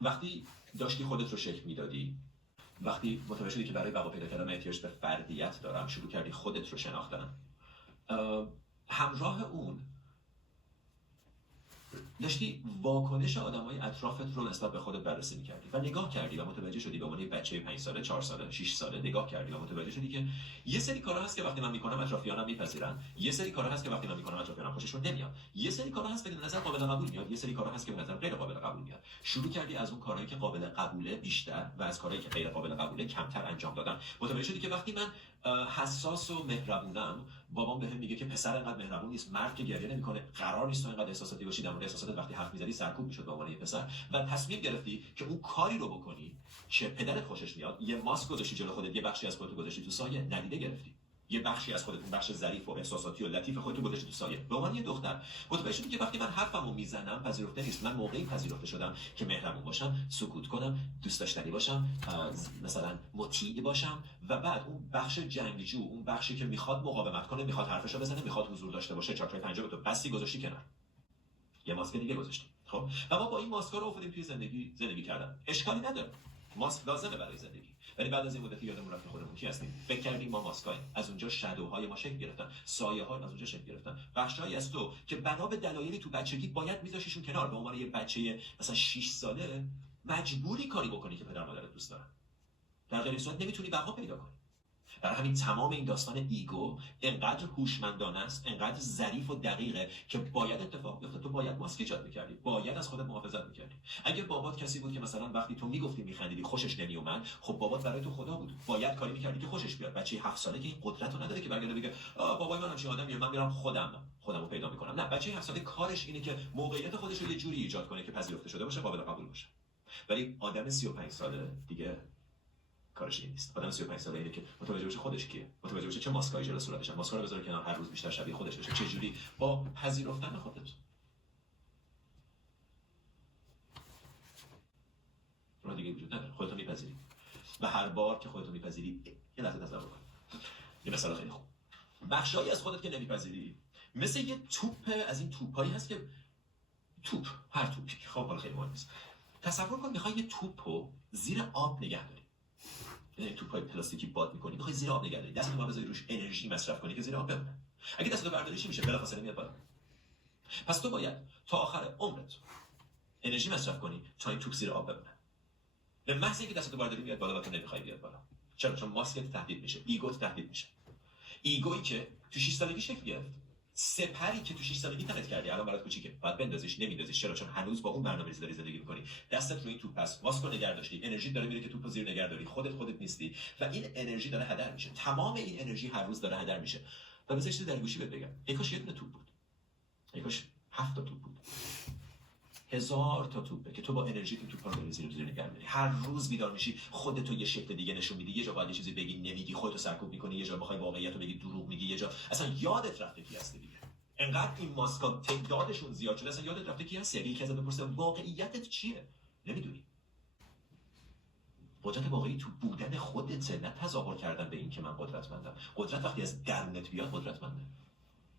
وقتی داشتی خودت رو شکل میدادی، وقتی متوجه شدی که برای بقا پیدا کردن احتیاج به فردیت دارم، شروع کردی خودت رو شناختن، همراه اون داشتی واکنش آدمای اطرافت رو نسبت به خودت بررسی می‌کردی و نگاه کردی و متوجه شدی به عنوان یه بچه 5 ساله، 4 ساله، 6 ساله نگاه کردی و متوجه شدی که یه سری کارا هست که وقتی من می‌کنم اطرافیانم میپذیرن، یه سری کارا هست که وقتی من می‌کنم اطرافیانم خوششون نمیاد، یه سری کارا هست که به نظر قابل قبول میاد، یه سری کارا هست که به نظر غیر قابل قبول میاد. شروع کردی از اون کارهایی که قابل قبوله بیشتر و از کارهایی که غیر قابل قبوله کمتر انجام دادن. متوجه شدی که وقتی من حساس و مهربونم، بابام بهم میگه که پسر انقدر مهربون نیست، مرد که گریه نمیکنه، قرار نیست تو انقدر احساساتی باشی. در مورد احساساتت وقتی حرف میزدی سرکوب میشد به عنوان یه پسر و تصمیم گرفتی که اون کاری رو بکنی که پدرت خوشش میاد. یه ماسک گذاشتی جلو خودت، یه بخشی از خودت گذاشتی تو سایه، ندیده گرفتی. یه بخشی از خودت، اون بخش ظریف و احساساتی و لطیف خودت رو گذاشتی تو سایه. به عنوان یه دختر متوجه شدی که وقتی من حرفمو میزنم پذیرفته نیست. من موقعی پذیرفته شدم که مهربون باشم، سکوت کنم، دوست داشتنی باشم، مثلا مطیع باشم و بعد اون بخش جنگجو، اون بخشی که میخواد مقاومت کنه، میخواد حرفشو بزنه، میخواد حضور داشته باشه، چاکرای پنجم تو بستی گذاشتی کنار. یه ماسک دیگه گذاشتی. خب و ما با این ماسکا رو افتادیم توی زندگی کردن. اشکالی نداره. ماسک لازمه برای زندگی. ولی بعد از این مدتی یادمون رفت خودمون کی هستیم. فکر کردیم ما ماسکاییم. از اونجا شادوهای ما شکل گرفتن، سایه‌ها از اونجا شکل گرفتن. بخشایی از تو که بنا به دلایلی تو بچگی باید میذاشیشون کنار، به عنوان یه بچه مثلا 6 ساله مجبوری کاری بکنی که پدر مادرت دوست دارن. در غیر این صورت نمیتونی بقا پیدا کنی. برای همین تمام این داستان ایگو انقدر هوشمندانه است، انقدر ظریف و دقیقه که باید اتفاق بیفته. تو باید ماسک ایجاد می‌کردی، باید از خودت محافظت می‌کردی. اگه بابات کسی بود که مثلا وقتی تو میگفتی میخندیدی خوشش نمیومد، خب بابات برای تو خدا بود، باید کاری می‌کردی که خوشش بیاد. بچه 7 ساله که این قدرت رو نداره که برگرده بگه بابای من همچین آدمیه، من میرم خودمو پیدا می‌کنم. نه، بچه 7 ساله کارش اینه که موقعیت خودش رو یه جوری ایجاد کنه که پذیرفته شده باشه، قابل قبول باشه. ولی آدم 35 ساله دیگه کارش این نیست. آدم 35 ساله اینه که متوجه بشه خودش کیه، متوجه بشه چه ماسکایی جلوی صورتشه، ماسکا رو بذاره کنار، هر روز بیشتر شبیه خودش بشه. چه جوری با پذیرفتن خودت. راه دیگه وجود نداره. خودت رو میپذیری و هر بار که خودت رو میپذیری یه لحظه تصور کن. یه مثال خیلی خوب. بخشایی از خودت که نمیپذیری مثل یه توپ از این توپایی هست که توپ، هر توپی که خب خیلی مهم نیست. تصور کن میخوای یه توپو زیر آب نگه داری. یعنی توپای پلاستیکی باد می‌کنی، می‌خوای زیر آب نگه داری، دستت رو بذاری روش، انرژی مصرف کنی که زیر آب بمونه. اگه دستت رو برداری چی میشه؟ بلافاصله میاد بالا. پس تو باید تا آخر عمرت انرژی مصرف کنی تا این توپ زیر آب بمونه. به محض اینکه دستت رو برداری میاد بالا و تو نمی‌خوای بیاد بالا. چرا؟ چون ماسکت تهدید میشه، ایگوت تهدید میشه. ایگویی که تو 6 سالگی شکل گرفت، سپری که تو 6 سالگی تنت کردی، الان برات کوچیکه، باید بندازیش، نمیندازیش. چرا؟ چون هنوز با اون برنامه‌ریزی داری زندگی می‌کنی. دستت روی این توپ است، ماسکو نگه داشتی، انرژی داره میره که توپو زیر نگه داری، خودت نیستی و این انرژی داره هدر میشه. تمام این انرژی هر روز داره هدر میشه. و بذار چیزی در گوشی بهت بگم، ای کاش یه دونه توپ بود، ای کاش 7 تا توپ بود، 1000 تا توپه که تو با انرژی تو توپا رو زیر نگه می‌داری. هر روز بیدار میشی، خودت رو یه شکل دیگه نشون میدی، یه جا باید یه چیزی بگی نمیگی، خودت سرکوب می‌کنی، یه جا می‌خوای واقعیت رو بگی دروغ میگی، یه جا اصلا یادت رفته کی هستی دیگه. انقدر این ماسکا تعدادشون زیاد شده اصلا یادت رفته کی هستی. اگه یکی ازت بپرسه واقعیتت چیه، نمیدونی. قدرت واقعی تو بودن خودته، نه تظاهر کردن به این که من قدرتمندم. قدرت وقتی از درونت بیاد قدرتمنده.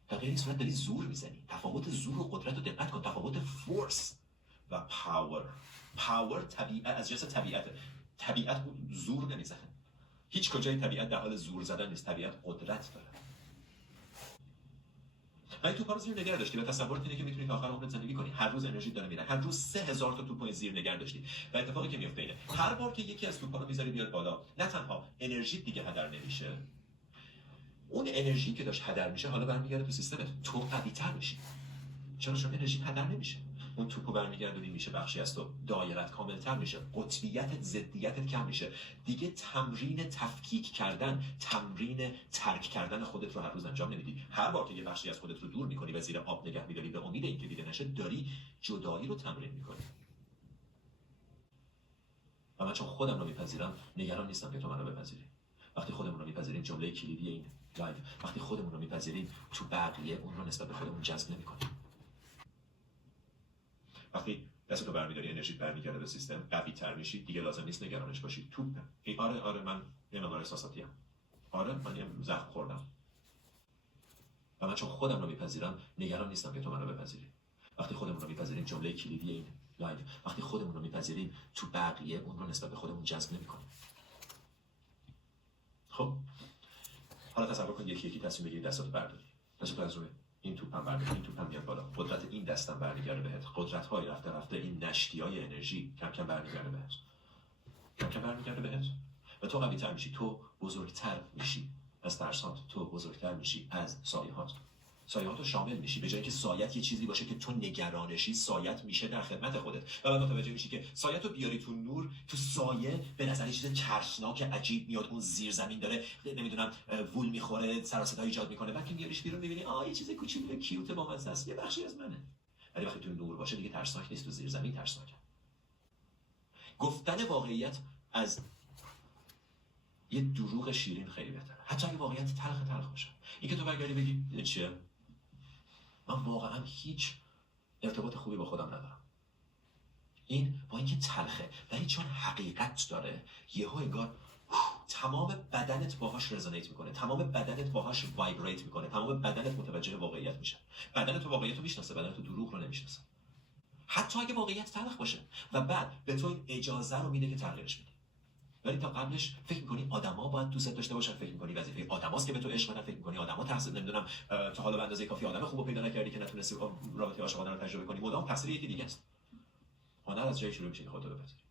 در غیر این صورت داری زور میزنی. تفاوت زور و قدرت رو دقت کن. تفاوت فورس و پاور طبیعت از جنس طبیعت زور نمیزنه. هیچ کجای طبیعت در حال زور زدن نیست. طبیعت قدرت داره. ولی توپا رو زیر نگه داشتی و تصورت اینه که میتونی تا آخر عمرت زندگی کنی. هر روز انرژی داره میره، هر روز 3000 تا توپ زیر نگه داشتی و اتفاقی که میفته اینه هر بار که یکی از توپا رو میذاری بیاد بالا، نه تنها انرژی دیگه هدر نمیشه، اون انرژی که داشت هدر میشه حالا برمیگرده تو سیستمت، تو قوی‌تر میشی. چرا؟ چون انرژی هدر نمیشه. اون توپو برمیگردونی میشه بخشی از تو، دایرت کاملتر میشه، قطبیتت، ضدیتت کم میشه. دیگه تمرین تفکیک کردن، تمرین ترک کردن خودت رو هر روز انجام نمیدی. هر بار که یه بخشی از خودت رو دور میکنی و زیر آب نگه میداری به امید اینکه دیده نشه، داری جدایی رو تمرین میکنی. و من چون خودم رو میپذیرم نگران نیستم که تو منو بپذیری. وقتی خودمون رو میپذیریم، جمله کلیدی این لایو، وقتی خودمون رو میپذیریم تو بقیه اون رو نسبت به خودمون جذب نمیکنیم. وقتی دستتو برمی‌داری انرژی برمیگرده به سیستم، قوی‌تر میشی، دیگه لازم نیست نگرانش باشی. توپ. آره من یه مقدار احساساتی‌ام. آره من یه زخم خوردم. و من چون خودم رو میپذیرم نگران نیستم که تو منو بپذیری. وقتی خودمون رو میپذیریم، جمله کلیدی این لایو، وقتی خودمون رو میپذیریم تو بقیه اون رو نسبت به خودمون جذب نمیکنیم. خب حالا تصور کن یکی یکی تصمیم بگیری دستاتو برداری، دستاتو از روی این توپم برداری، این توپم میاد بالا، قدرت این دستم برمیگرده بهت، قدرت‌های رفته رفته این نشتی‌های انرژی کم کم برمیگرده بهت، کم کم برمیگرده بهت و تو قوی‌تر میشی، تو بزرگتر میشی از ترسات، تو بزرگتر میشی از سایه‌هات، سایه‌هات رو شامل میشی. به جایی که سایت یه چیزی باشه که تو نگرانشی، سایت میشه در خدمت خودت و بعد متوجه میشی که سایت رو بیاری تو نور، تو سایه به نظر یه چیز ترسناک عجیب میاد، اون زیر زمین داره نمیدونم وول میخوره، سر و صدا ایجاد میکنه، بعد که میاریش بیرون میبینی یه چیز کوچیک کیوت با مزه است، یه بخشی از منه. ولی وقتی تو نور باشه دیگه ترسناک نیست، تو زیر زمین ترسناکه. گفتن واقعیت از یه دروغ شیرین خیلی بهتره، حتی اگه واقعیت تلخ باشه. اینکه تو برگردی بگی چیه؟ من واقعا هیچ ارتباط خوبی با خودم ندارم. این با اینکه تلخه ولی چون حقیقت داره، یهو انگار تمام بدنت باهاش رزونیت میکنه، تمام بدنت باهاش وایبریت میکنه، تمام بدنت متوجه واقعیت میشه. بدنت واقعیت رو میشناسه، بدنت دروغ رو نمیشناسه، حتی اگه واقعیت تلخ باشه. و بعد به تو این اجازه رو میده که تغییرش بدی. ولی تا قبلش فکر می‌کنی آدما باید دوست داشته باشن، فکر می‌کنی وظیفه آدماست که به تو عشق کنن، فکر می‌کنی آدما تحصیل نمیدونم تا حالا به اندازه کافی آدم خوبو پیدا نکردی که نتونستی رابطه عاشقانه رو تجربه کنی، مدام تقصیر یکی دیگه است. هنر از جایی شروع میشه که خودت رو بپذیری.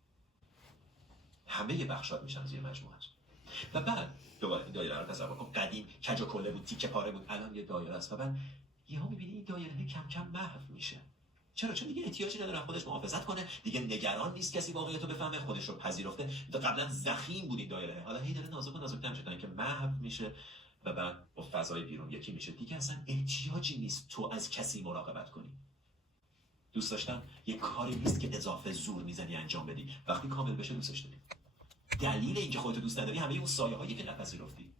همه بخشات میشن از یه مجموعه. و بعد دوباره این دایره رو تصور کن، قدیم کج و کله بود، تیکه پاره بود، الان یه دایره است و بعد یهو می‌بینی این دایره کم کم محو میشه. چرا؟ چون دیگه احتیاجی نداره خودش محافظت کنه، دیگه نگران نیست کسی واقعیت رو بفهمه، خودش رو پذیرفته. قبلا ضخیم بود این دایره، حالا هی داره نازک و نازک‌تر میشه تا اینکه محو میشه و بعد با فضای بیرون یکی میشه. دیگه اصلا احتیاجی نیست تو از کسی مراقبت کنی. دوست داشتن یه کاری نیست که اضافه زور میزنی انجام بدی، وقتی کامل بشه دوستش داری. دلیل اینکه خودت دوست نداری همه اون سایه‌هایی که نپذیرفتی.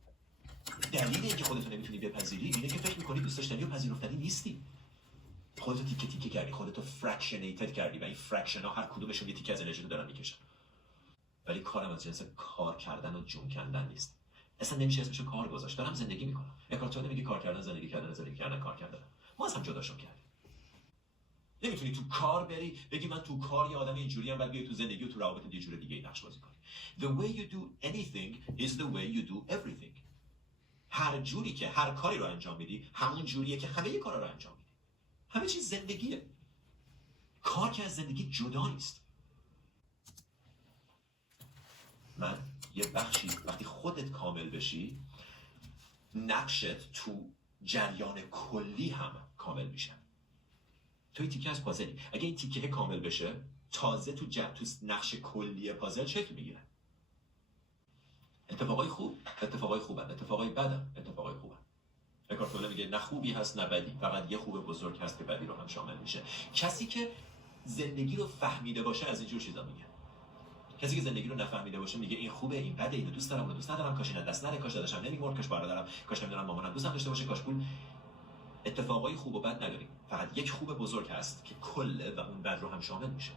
دلیل اینکه خودت نمیتونی بپذیری اینه که فکر می‌کنی دوست داشتنی و پذیرفتنی نیستی. خودتو تیکه تیکه کردی، خودتو فرکشنیتد کردی و این فرکشن ها هر کدومشون یه تیکه از انرژی رو دارن میکشن. ولی کارم از جنس کار کردن و جون کندن نیست. اصلا نمیشه اسمشو کار گذاشت. دارم زندگی میکنم. اکارت توله میگه کار کردن زندگی کردن، زندگی کردن کار کردن. ما از هم جداشون کردیم. نمیتونی تو کار بری بگی من تو کار یه آدم اینجوری ام، بعد بیای تو زندگی و تو روابط یه جور دیگه ای نقش بازی کنی. The way you do anything is the way you do everything. هر جوری که هر کاری رو انجام میدی همون جوریه که همه کارا رو انجام میدی. همه چیز زندگیه. کار که از زندگی جدا نیست. من یه بخشی وقتی خودت کامل بشی، نقشت تو جریان کلی هم کامل میشه. تو این تیکه از پازلی، اگه این تیکه کامل بشه تازه تو نقش کلی پازل شکل میگیره. اتفاقای خوب اتفاقای خوبن، اتفاقای بدن اتفاقای خوبن. اکارت توله میگه نه خوبی هست نه بدی، فقط یه خوب بزرگ هست که بدی رو هم شامل میشه. کسی که زندگی رو فهمیده باشه از اینجور چیزا میگه. کسی که زندگی رو نفهمیده باشه میگه این خوبه این بده، اینو دوست دارم اونو دوست ندارم، کاش اینا دست نره، کاش داداشم نمیمرد، کاش برادرم، کاش نمیدونم مامانم دوستم داشته باشه، کاش پول. اتفاقای خوب و بد نداریم، فقط یک خوب بزرگ هست که کله و اون بد رو هم شامل میشه.